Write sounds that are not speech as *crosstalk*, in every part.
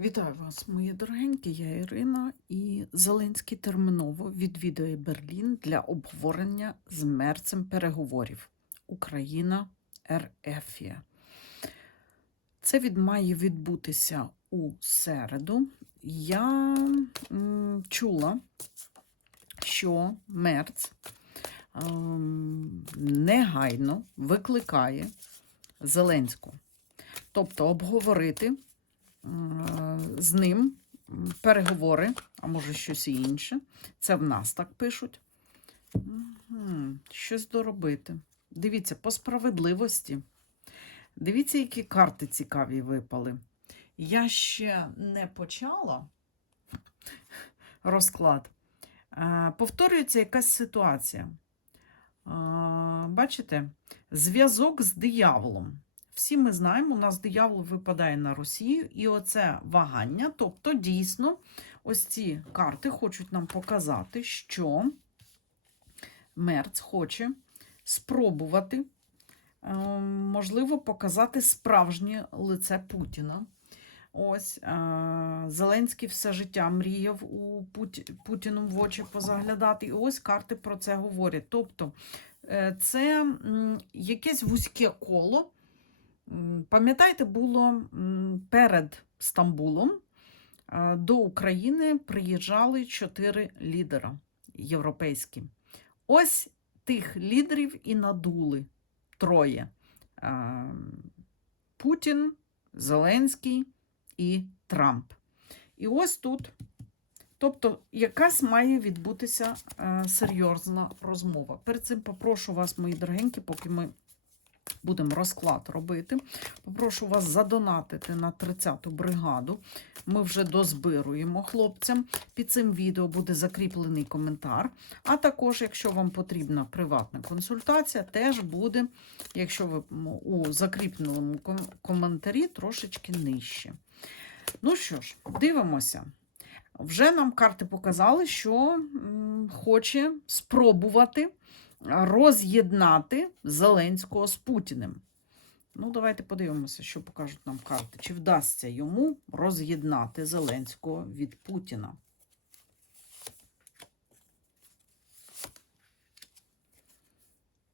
Вітаю вас, мої дорогенькі, я Ірина, і Зеленський терміново відвідує Берлін для обговорення з мерцем переговорів Україна РФ. Це від має відбутися у середу. Я м, чула, що мерц ем, негайно викликає Зеленського, тобто обговорити з ним переговори, а може щось інше. Це в нас так пишуть. Щось доробити. Дивіться, по справедливості. Дивіться, які карти цікаві випали. Я ще не почала розклад. Повторюється якась ситуація. Бачите, зв'язок з дияволом. Всі ми знаємо, у нас диявол випадає на Росію, і оце вагання. Тобто, дійсно, ось ці карти хочуть нам показати, що Мерц хоче спробувати, е, можливо, показати справжнє лице Путіна. Ось е, Зеленський все життя мріяв у Пут- Путіну в очі позаглядати. І ось карти про це говорять. Тобто, е, це якесь вузьке коло. Пам'ятаєте, було перед Стамбулом е, до України приїжджали чотири лідера європейські. Ось тих лідерів і надули троє: Е, Путін, Зеленський і Трамп. І ось тут. Тобто, якась має відбутися е, серйозна розмова. Перед цим попрошу вас, мої дорогенькі, поки ми будемо розклад робити. Попрошу вас задонатити на 30-ту бригаду. Ми вже дозбируємо хлопцям. Під цим відео буде закріплений коментар. А також, якщо вам потрібна приватна консультація, теж буде, якщо ви у закріпленому коментарі трошечки нижче. Ну що ж, дивимося. Вже нам карти показали, що м, хоче спробувати роз'єднати Зеленського з Путіним. Ну, давайте подивимося, що покажуть нам карти. Чи вдасться йому роз'єднати Зеленського від Путіна?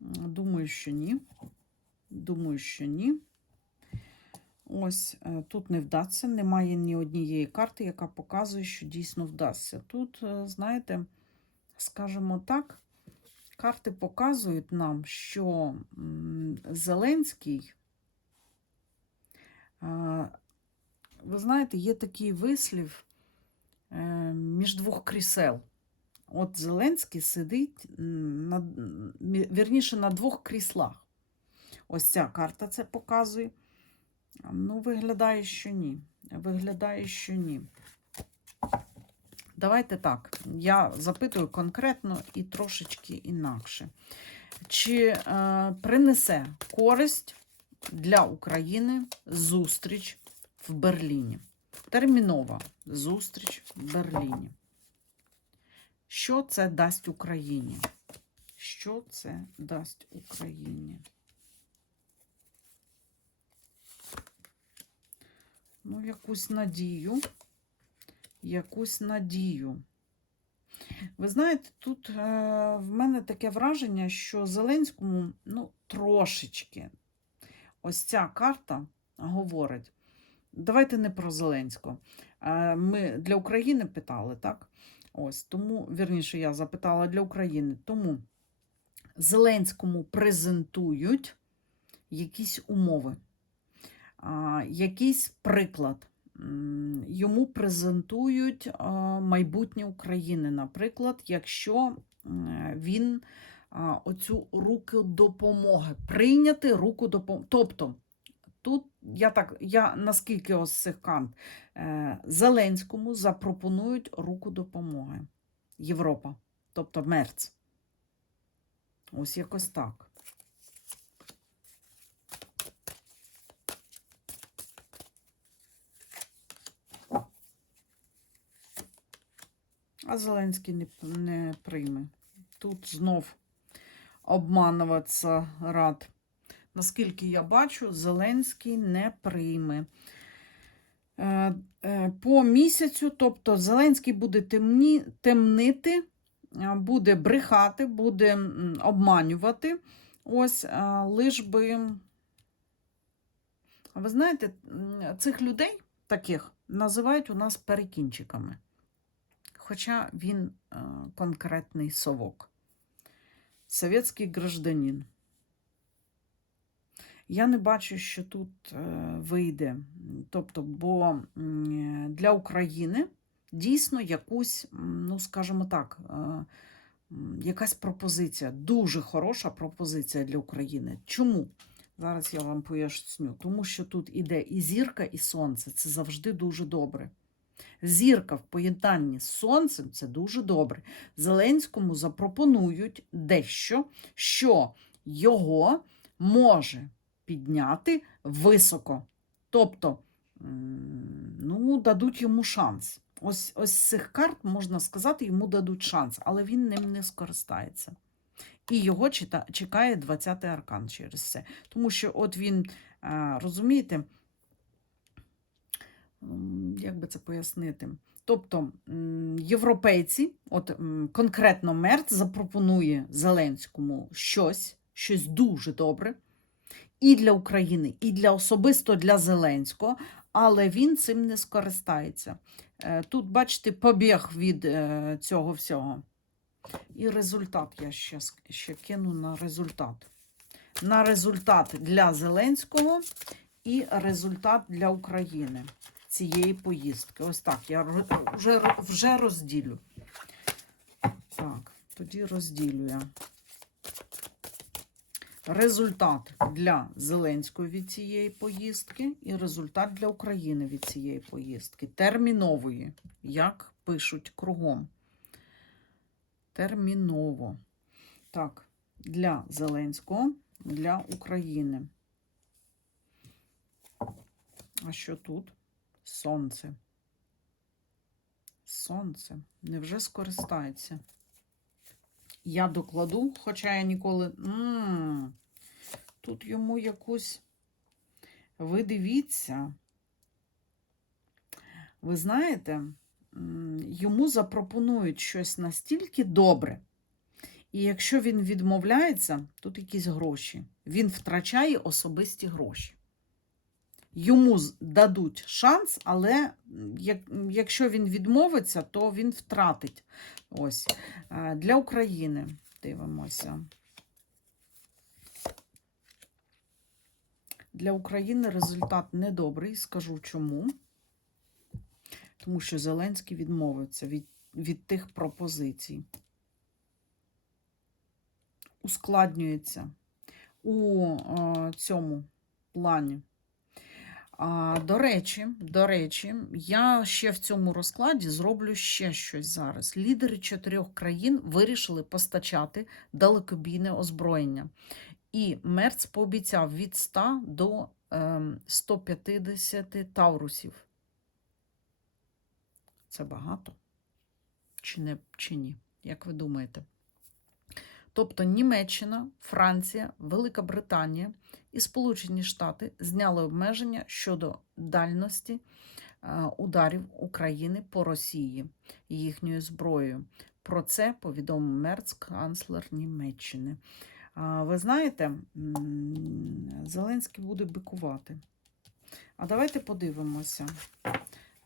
Думаю, що ні. Думаю, що ні. Ось е, тут не вдасться. Немає ні однієї карти, яка показує, що дійсно вдасться. Тут, е, знаєте, скажімо так, карти показують нам, що Зеленський, ви знаєте, є такий вислів е, між двох крісел. От Зеленський сидить на, вірніше на двох кріслах. Ось ця карта це показує. Ну, виглядає, що ні. Виглядає, що ні. Давайте так. Я запитую конкретно і трошечки інакше. Чи е, принесе користь для України зустріч в Берліні? Термінова зустріч в Берліні. Що це дасть Україні? Що це дасть Україні? Ну, якусь надію. Якусь надію. Ви знаєте, тут е, в мене таке враження, що Зеленському ну, трошечки ось ця карта говорить. Давайте не про Зеленського. Е, ми для України питали, так? Ось, тому, вірніше, я запитала для України. Тому Зеленському презентують якісь умови якийсь приклад. Йому презентують а, майбутнє України, наприклад, якщо він оцю руку допомоги прийняти руку допомоги. Тобто, тут я так, я наскільки ось цих кант е, Зеленському запропонують руку допомоги. Європа, тобто Мерц. Ось якось так. А Зеленський не, не прийме. Тут знов обмануватися рад. Наскільки я бачу, Зеленський не прийме. Е, е, по місяцю, тобто Зеленський буде темні, темнити, е, буде брехати, буде обманювати. Ось, лиш би. Ви знаєте, цих людей таких називають у нас перекінчиками. Хоча він е, конкретний совок. Совєтський гражданин. Я не бачу, що тут е, вийде. Тобто, бо для України дійсно якусь, ну скажімо так, е, якась пропозиція, дуже хороша пропозиція для України. Чому? Зараз я вам поясню. Тому що тут іде і зірка, і сонце. Це завжди дуже добре. Зірка в поєднанні з сонцем це дуже добре. Зеленському запропонують дещо, що його може підняти високо. Тобто, ну, дадуть йому шанс. Ось, ось цих карт, можна сказати, йому дадуть шанс, але він ним не скористається. І його чекає 20-й аркан через це. Тому що, от він, розумієте, м, як би це пояснити? Тобто європейці, от конкретно Мерц запропонує Зеленському щось, щось дуже добре і для України, і для особисто для Зеленського, але він цим не скористається. Е, Тут, бачите, побіг від е, цього всього. І результат я ще, ще кину на результат. На результат для Зеленського і результат для України цієї поїздки. Ось так. Я вже, вже розділю. Так, тоді розділю я. Результат для Зеленського від цієї поїздки і результат для України від цієї поїздки. Термінової, як пишуть кругом. Терміново. Так, для Зеленського, для України. А що тут? Сонце. Сонце. Невже скористається? Я докладу, хоча я ніколи. м тут йому якусь. Ви дивіться. Ви знаєте, йому запропонують щось настільки добре. І якщо він відмовляється, тут якісь гроші. Він втрачає особисті гроші. Йому дадуть шанс, але як, якщо він відмовиться, то він втратить. Ось. Е, Для України дивимося. Для України результат недобрий, скажу чому. Тому що Зеленський відмовився від, від тих пропозицій. Ускладнюється у е, цьому плані. А, до речі, до речі, я ще в цьому розкладі зроблю ще щось зараз. Лідери чотирьох країн вирішили постачати далекобійне озброєння. І Мерц пообіцяв від 100 до ем, 150 таурусів. Це багато? Чи, не, чи ні? Як ви думаєте? Тобто Німеччина, Франція, Велика Британія і Сполучені Штати зняли обмеження щодо дальності е, ударів України по Росії їхньою зброєю. Про це повідомив Мерц, канцлер Німеччини. Ви знаєте, Зеленський буде бикувати. А давайте подивимося.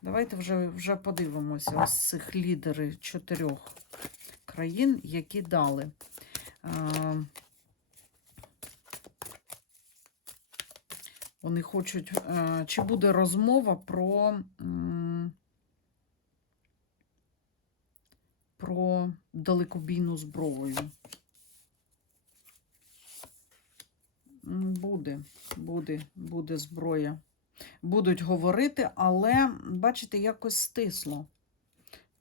Давайте вже, вже подивимося ось цих лідери чотирьох країн, які дали. Е, Вони хочуть, е, чи буде розмова про, про далекобійну зброю. Буде, буде, буде зброя. Будуть говорити, але, бачите, якось стисло.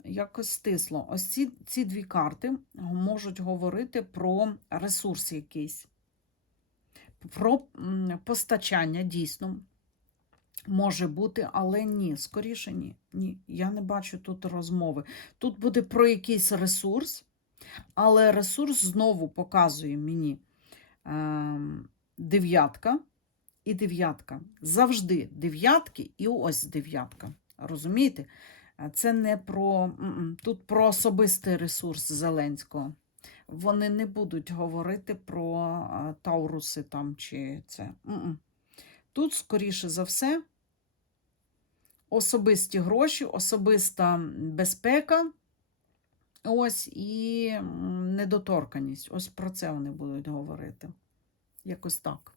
Якось стисло. Ось ці, ці дві карти можуть говорити про ресурс якийсь, про постачання дійсно може бути, але ні, скоріше ні. Ні, я не бачу тут розмови. Тут буде про якийсь ресурс, але ресурс знову показує мені ем, дев'ятка і дев'ятка. Завжди дев'ятки і ось дев'ятка. Розумієте? А Це не про тут про особистий ресурс Зеленського. Вони не будуть говорити про Тауруси там чи це. Тут, скоріше за все, особисті гроші, особиста безпека. Ось і м, недоторканість. Ось про це вони будуть говорити. Якось так.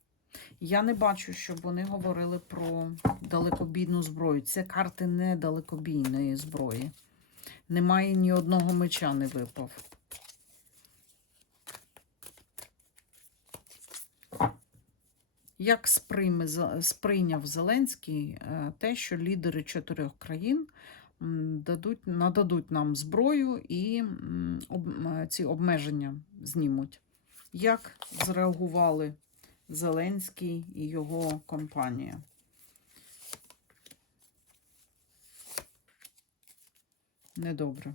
Я не бачу, щоб вони говорили про далекобійну зброю. Це карти не далекобійної зброї. Немає ні одного меча не випав. Як сприйняв Зеленський е, те, що лідери чотирьох країн дадуть, нададуть нам зброю і ці обмеження знімуть? Як зреагували Зеленський і його компанія? Недобре.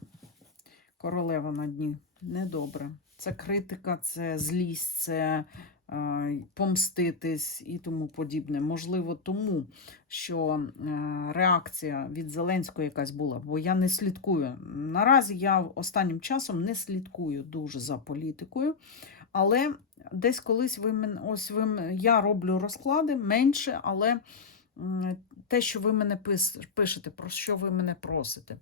Королева на дні. Недобре. Це критика, це злість, це е, помститись і тому подібне. Можливо, тому, що е, реакція від Зеленського якась була, бо я не слідкую. Наразі я останнім часом не слідкую дуже за політикою, але десь колись ви ось ви я роблю розклади менше, але те, що ви мене пишете, про що ви мене просите.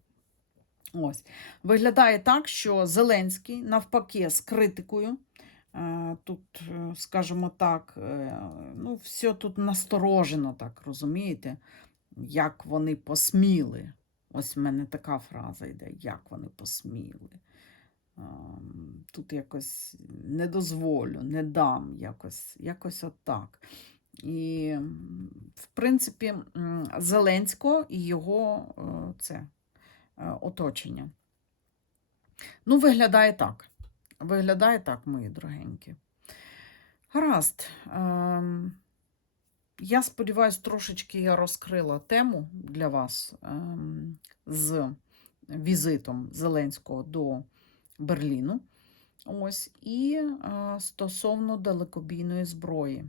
Ось. Виглядає так, що Зеленський навпаки з критикою. е, Тут, е, скажімо так, е, ну, все тут насторожено, так розумієте, як вони посміли. Ось в мене така фраза йде, як вони посміли. Тут якось не дозволю, не дам, якось, якось отак. І, в принципі, Зеленського і його е, це, е, оточення. Ну, виглядає так. Виглядає так, мої дорогенькі. Гаразд. Ем, я сподіваюся, трошечки я розкрила тему для вас ем, з візитом Зеленського до Берліну. Ось, і е, стосовно далекобійної зброї.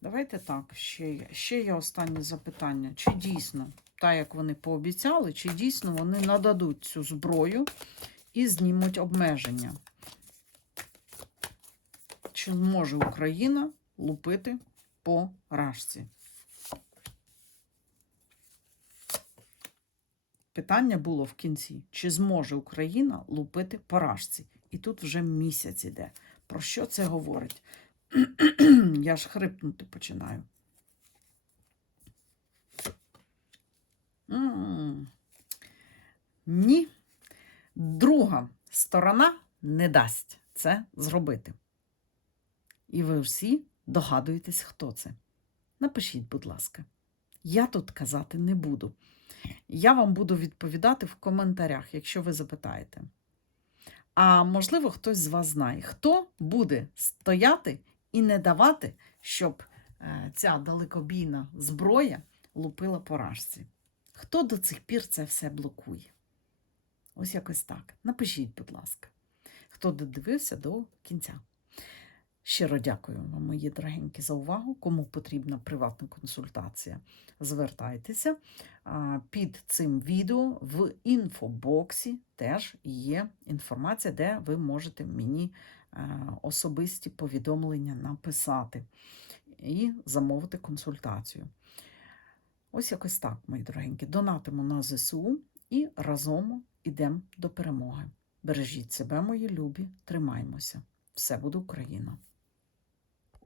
Давайте так, ще, ще є останнє запитання. Чи дійсно, так як вони пообіцяли, чи дійсно вони нададуть цю зброю і знімуть обмеження? Чи зможе Україна лупити по рашці? Питання було в кінці: чи зможе Україна лупити по рашці? І тут вже місяць іде. Про що це говорить? *clears throat* Я ж хрипнути починаю. М. Ні. Друга сторона не дасть це зробити. І ви всі догадуєтесь, хто це. Напишіть, будь ласка. Я тут казати не буду. Я вам буду відповідати в коментарях, якщо ви запитаєте. А можливо, хтось з вас знає, хто буде стояти і не давати, щоб е, ця далекобійна зброя лупила по рашці. Хто до цих пір це все блокує? Ось якось так. Напишіть, будь ласка, хто додивився до кінця. Щиро дякую вам, мої дорогенькі, за увагу. Кому потрібна приватна консультація, звертайтеся. Під цим відео в інфобоксі теж є інформація, де ви можете мені е, особисті повідомлення написати і замовити консультацію. Ось якось так, мої дорогенькі. Донатимо на ЗСУ і разом ідемо до перемоги. Бережіть себе, мої любі, тримаймося. Все буде Україна!